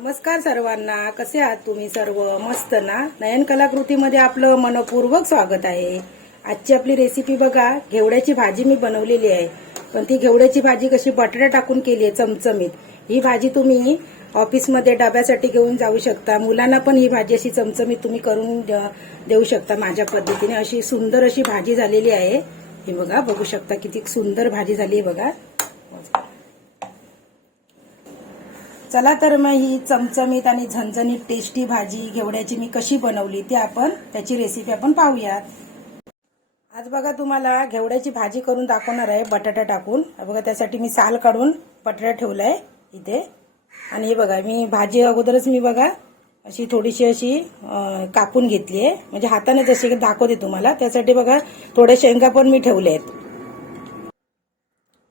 नमस्कार सर्वांना. कसे आहात तुम्ही सर्व? मस्त ना? नयन कलाकृतीमध्ये आपलं मनपूर्वक स्वागत आहे. आजची आपली रेसिपी बघा. घेवड्याची भाजी मी बनवलेली आहे. पण ती घेवड्याची भाजी कशी बटाटा टाकून केली आहे चमचमीत. ही भाजी तुम्ही ऑफिसमध्ये डब्यासाठी घेऊन जाऊ शकता. मुलांना पण ही भाजी अशी चमचमीत तुम्ही करून द- देऊ शकता माझ्या पद्धतीने. अशी सुंदर अशी भाजी झालेली आहे. ही बघा बघू शकता किती सुंदर भाजी झाली आहे बघा. चला तर मग ही चमचमीत आणि झणझणीत टेस्टी भाजी घेवड्याची मी कशी बनवली ती आपण त्याची रेसिपी आपण पाहूयात. आज बघा तुम्हाला घेवड्याची भाजी करून दाखवणार आहे बटाटा टाकून. बघा त्यासाठी मी साल काढून बटाटा ठेवलाय इथे. आणि हे बघा मी भाजी अगोदरच मी बघा अशी थोडीशी अशी कापून घेतली आहे. म्हणजे हाताने जशी दाखवते तुम्हाला त्यासाठी बघा थोड्या शेंगा पण मी ठेवल्या आहेत.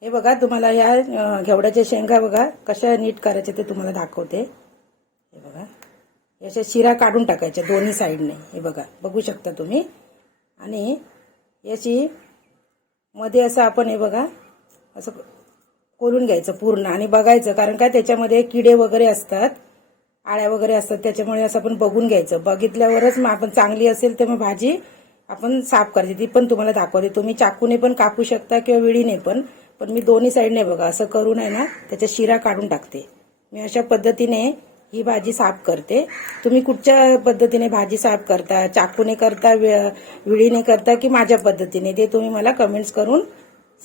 हे बघा तुम्हाला या घेवड्याच्या शेंगा बघा कशा नीट करायच्या ते तुम्हाला दाखवते. हे बघा. याच्या शिरा काढून टाकायच्या दोन्ही साईडने. हे बघा बघू शकता तुम्ही. आणि याची मध्ये असं आपण हे बघा असं कोलून घ्यायचं पूर्ण आणि बघायचं कारण काय त्याच्यामध्ये किडे वगैरे असतात आळ्या वगैरे असतात त्याच्यामुळे असं आपण बघून घ्यायचं. बघितल्यावरच मग आपण चांगली असेल तर मग भाजी आपण साफ करायची ती पण तुम्हाला दाखवते. तुम्ही चाकूने पण कापू शकता किंवा विळीने पण. पण मी दोन्ही साईडने बघा असं करून आहे ना त्याच्या शिरा काढून टाकते. मी अशा पद्धतीने ही भाजी साफ करते. तुम्ही कुठच्या पद्धतीने भाजी साफ करता चाकूने करता वि- विळीने करता की माझ्या पद्धतीने ते तुम्ही मला कमेंट्स करून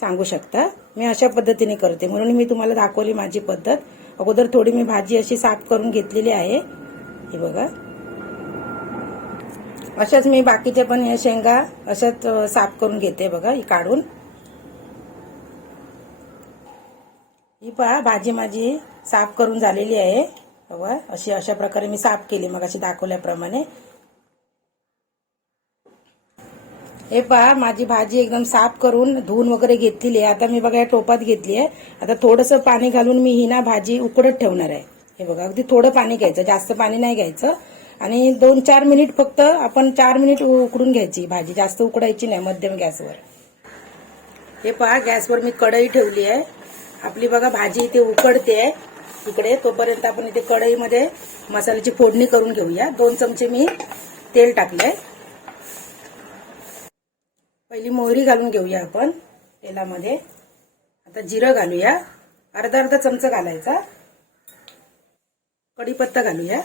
सांगू शकता. मी अशा पद्धतीने करते. म्हणून मी तुम्हाला दाखवली माझी पद्धत. अगोदर थोडी मी भाजी अशी साफ करून घेतलेली आहे. हे बघा. अशाच मी बाकीच्या पण या शेंगा अशाच साफ करून घेते बघा ही काढून. ही पहा भाजी माझी साफ करून झालेली आहे. बघा अशी अशा प्रकारे मी साफ केली मग अशी दाखवल्याप्रमाणे. हे पहा माझी भाजी एकदम साफ करून धुवून वगैरे घेतलेली आहे. आता मी बघा या टोपात घेतली आहे. आता थोडंसं पाणी घालून मी ही ना भाजी उकडत ठेवणार आहे. हे बघा अगदी थोडं पाणी घ्यायचं जास्त पाणी नाही घ्यायचं. आणि दोन चार मिनिट फक्त आपण चार मिनिट उकडून घ्यायची भाजी. जास्त उकडायची नाही मध्यम गॅसवर. हे पहा गॅसवर मी कढई ठेवली आहे. आपली बघा भाजी इथे उकडते. आहे इकडे तोपर्यंत आपण इथे कढईमध्ये मसाल्याची फोडणी करून घेऊया. दोन चमचे मी तेल टाकले पहिली मोहरी घालून घेऊया आपण तेलामध्ये. आता जिरं घालूया. अर्धा अर्धा चमचा घालायचा. कढीपत्ता घालूया.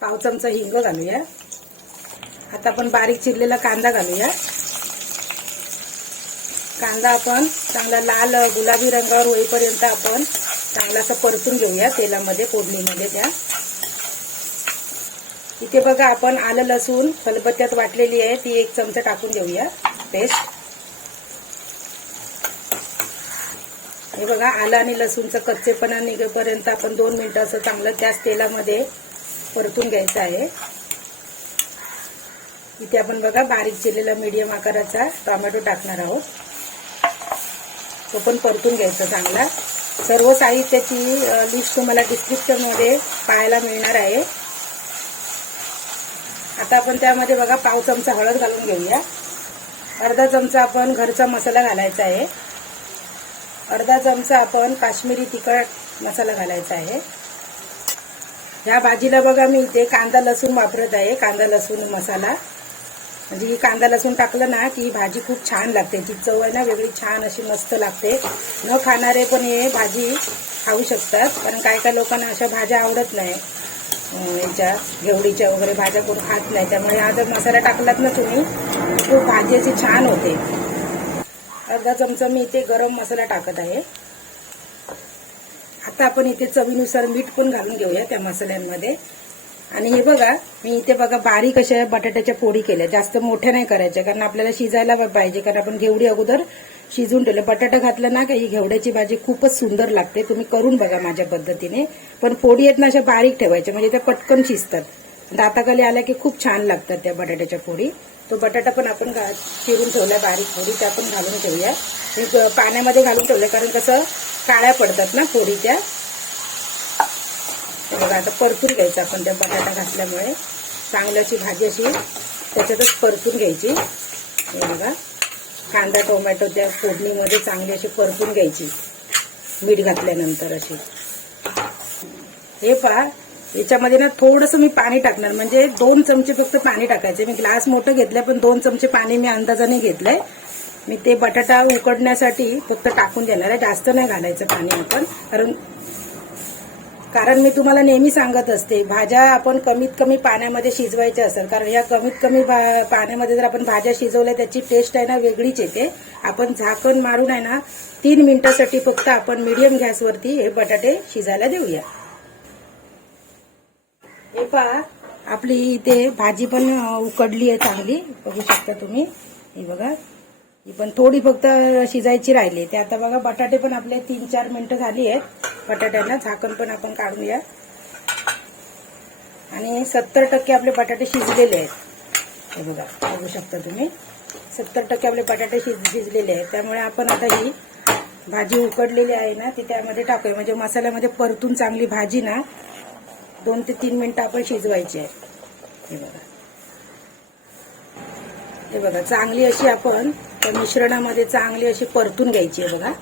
पाव चमचा हिंग घालूया. आता आपण बारीक चिरलेला कांदा घालूया. कांदा आपण चांगला लाल गुलाबी रंगावर होईपर्यंत आपण चांगला असं परतून घेऊया तेलामध्ये फोडणीमध्ये त्या. इथे बघा आपण आलं लसूण फलबत्त्यात वाटलेली आहे ती एक चमचा टाकून घेऊया पेस्ट. हे बघा आलं आणि लसूणचं कच्चेपणा निघेपर्यंत आपण दोन मिनिटं असं चांगलं त्याच तेलामध्ये परतून घ्यायचं आहे. इथे आपण बघा बारीक चिरलेला मीडियम आकाराचा टोमॅटो टाकणार आहोत. तो पण परतून घ्यायचा चांगला. सर्व साहित्याची लिस्ट तुम्हाला डिस्क्रिप्शनमध्ये पाहायला मिळणार आहे. आता आपण त्यामध्ये बघा पाव चमचा हळद घालून घेऊया. अर्धा चमचा आपण घरचा मसाला घालायचा आहे. अर्धा चमचा आपण काश्मीरी तिखट मसाला घालायचा आहे. या भाजीला बघा मी इथे कांदा लसूण वापरत आहे कांदा लसूण मसाला. म्हणजे ही कांदा लसूण टाकलं ना की ही भाजी खूप छान लागते. ती चव आहे ना वेगळी छान अशी मस्त लागते. न खाणारे पण हे भाजी खाऊ शकतात. कारण काय काय लोकांना अशा भाज्या आवडत नाही. याच्या घेवडीच्या वगैरे भाज्या कोण खात नाही. त्यामुळे हा जर मसाला टाकलात ना तुम्ही खूप भाजी अशी छान होते. अर्धा चमचा मी इथे गरम मसाला टाकत आहे. आता आपण इथे चवीनुसार मीठ पण घालून घेऊया त्या मसाल्यांमध्ये. आणि हे बघा मी इथे बघा बारीक अशा बटाट्याच्या पोळी केल्या. जास्त मोठ्या नाही करायच्या कारण आपल्याला शिजायला पाहिजे कारण आपण घेवडी अगोदर शिजून ठेवलं. बटाटा घातलं ना का ही घेवड्याची भाजी खूपच सुंदर लागते. तुम्ही करून बघा माझ्या पद्धतीने. पण पोळी आहेत ना अशा बारीक ठेवायच्या म्हणजे त्या पटकन शिजतात. दाताखाली आल्या की खूप छान लागतात त्या बटाट्याच्या पोळी तो बटाटा पण आपण घा- चिरून ठेवला बारीक पोळी त्या पण घालून ठेवूया. पाण्यामध्ये घालून ठेवलं कारण कसं काळ्या पडतात ना पोळी त्या. बघा आता परतून घ्यायचं आपण त्या बटाटा घातल्यामुळे. चांगल्याची भाजी अशी त्याच्यातच परतून घ्यायची. हे बघा कांदा टोमॅटो त्या फोडणीमध्ये चांगली अशी परतून घ्यायची. मीठ घातल्यानंतर अशी. हे पहा याच्यामध्ये ना थोडंसं मी पाणी टाकणार. म्हणजे दोन चमचे फक्त पाणी टाकायचे. मी ग्लास मोठं घेतलंय पण दोन चमचे पाणी मी अंदाजाने घेतलंय. मी ते बटाटा उकडण्यासाठी फक्त टाकून देणार आहे. जास्त नाही घालायचं पाणी आपण कारण कारण मी तुम्हाला नेहमी सांगत असते भाज्या आपण कमीत कमी पाण्यामध्ये शिजवायच्या असतात. कारण या कमीत कमी पाण्यामध्ये जर आपण भाज्या शिजवल्या त्याची टेस्ट आहे ना वेगळीच येते. आपण झाकण मारून आहे ना तीन मिनिटासाठी फक्त आपण मिडियम गॅसवरती हे बटाटे शिजायला देऊया. हे पहा आपली इथे भाजी पण उकडली आहे चांगली. बघू शकता तुम्ही. हे बघा. ही पण थोडी फक्त शिजायची राहिली. ते आता बघा बटाटे पण आपले तीन चार मिनिटं झाली आहेत. बटाट्यांना झाकण पण आपण काढूया. आणि सत्तर टक्के आपले बटाटे शिजलेले आहेत. हे बघा बघू शकता तुम्ही. सत्तर टक्के आपले बटाटे शिज शिजलेले आहेत. त्यामुळे आपण आता ही भाजी उकडलेली आहे ना ती त्यामध्ये टाकूया. म्हणजे मसाल्यामध्ये परतून चांगली भाजी ना दोन ते तीन मिनटं आपण शिजवायची आहे. हे बघा. हे बघा चांगली अशी आपण त्या मिश्रणामध्ये चांगली अशी परतून घ्यायची आहे बघा.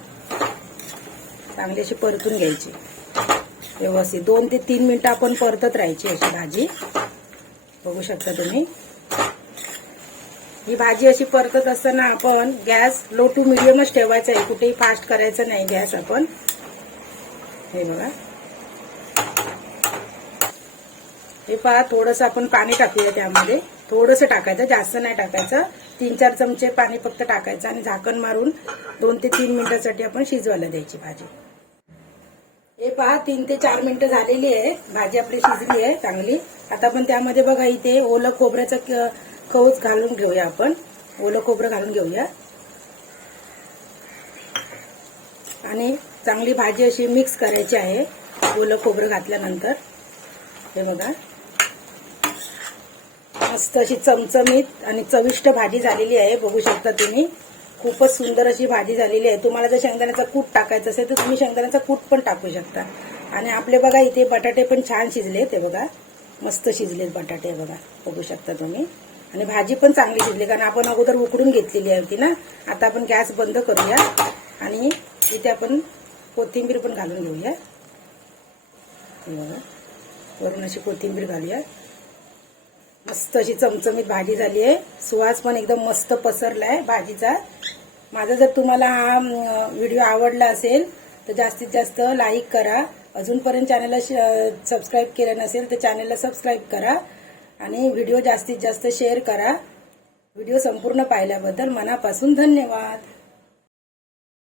चांगली अशी परतून घ्यायची. व्यवस्थित. दोन ते तीन मिनिटं आपण परतत राहायची अशी भाजी. बघू शकता तुम्ही. ही भाजी अशी परतत असताना आपण गॅस लो टू मिडियमच ठेवायचा आहे. कुठेही फास्ट करायचं नाही गॅस आपण. हे बघा. हे पहा थोडंसं आपण पाणी टाकूया त्यामध्ये. थोडंसं टाकायचं जास्त नाही टाकायचं. तीन चार चमचे पाणी फक्त टाकायचं आणि झाकण मारून दोन ते तीन मिनिटासाठी आपण शिजवायला द्यायची भाजी. हे पहा तीन ते चार मिनिटं झालेली आहे. भाजी आपली शिजली आहे चांगली. आता आपण त्यामध्ये बघा इथे ओलं खोबऱ्याचं क- घालून घेऊया आपण. ओलं खोबरं घालून घेऊया. आणि चांगली भाजी अशी मिक्स करायची आहे ओलं खोबरं घातल्यानंतर. हे बघा. मस्त अशी चमचमीत आणि चविष्ट भाजी झालेली आहे. बघू शकता तुम्ही. खूपच सुंदर अशी भाजी झालेली आहे. तुम्हाला जर शेंगदाण्याचा कूट टाकायचं असेल तर तुम्ही शेंगदाण्याचा कूट पण टाकू शकता. आणि आपले बघा इथे बटाटे पण छान शिजले ते बघा. मस्त शिजलेत बटाटे बघा. बघू शकता तुम्ही. आणि भाजी पण चांगली शिजली कारण आपण अगोदर उकडून घेतलेली आहे होती ना. आता आपण गॅस बंद करूया. आणि इथे आपण कोथिंबीर पण घालून घेऊया. बघा. वरून अशी कोथिंबीर घालूया. मस्त अशी चमचमीत भाजी झाली आहे. सुवास पण एकदम मस्त पसरलाय भाजीचा. माझा जर तुम्हाला हा व्हिडिओ आवडला असेल तर जास्तीत जास्त लाईक करा. अजूनपर्यंत चॅनलला सबस्क्राईब केलं नसेल तर चॅनलला सबस्क्राईब करा. आणि व्हिडिओ जास्तीत जास्त शेअर करा. व्हिडिओ संपूर्ण पाहिल्याबद्दल मनापासून धन्यवाद.